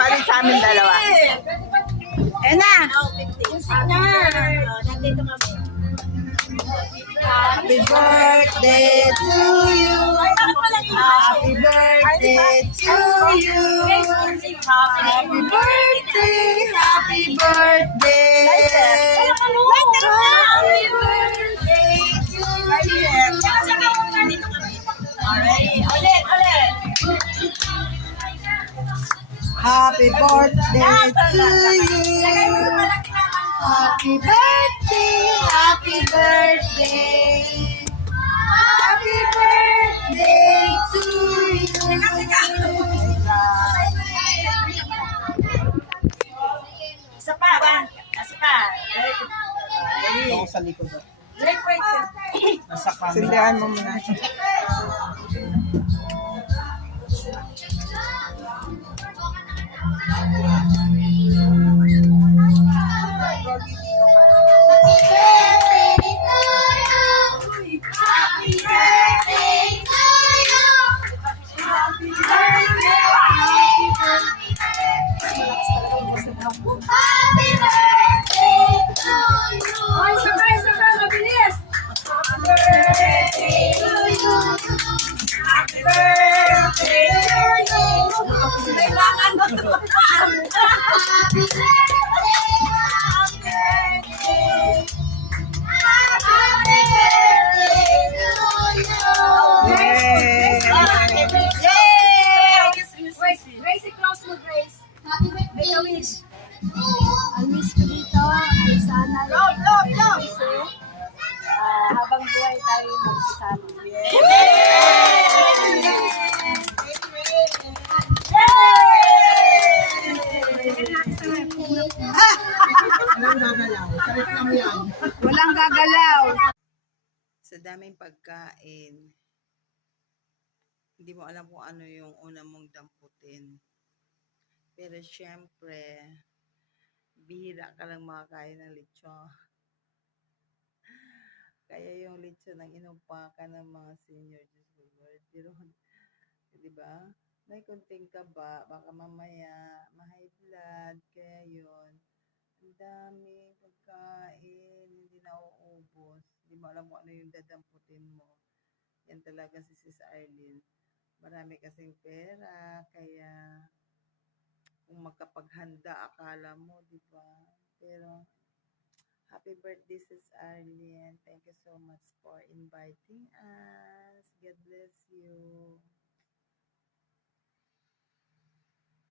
bali sa amin dalawa. Ayan na. Nandito kami. Happy birthday to you. Happy birthday to you. Happy birthday. Happy birthday. Happy birthday to you. Happy birthday to you. Happy birthday. Happy birthday. Happy birthday to you. Isa pa, ba? Isa pa. Ako sa likod. Nasa camera. Sindihan mo muna. Gracie, close mo, Grace. Make a wish. Ang wish ko dito ay sana habang buhay tayo magsasama. Walang gagalaw. Sarap lang yan. Walang gagalaw. Sa daming pagkain, hindi mo alam kung ano yung una mong damputin. Pero syempre, bihira ka lang makakain ng lechon. Kaya yung lechon ang inumpakan ng mga senior, Diyos ko Lord. Pero, di ba? May konting kaba, baka mamaya, ma-high blood, kaya yun. Ang dami pagkain, hindi na uubos. Hindi mo alam kung ano yung dadamputin mo. Yan talaga si Sis Arlene. Marami kasing pera, kaya kung magkapaghanda, akala mo, di ba? Pero, happy birthday, Sis Arlene. Thank you so much for inviting us. God bless you.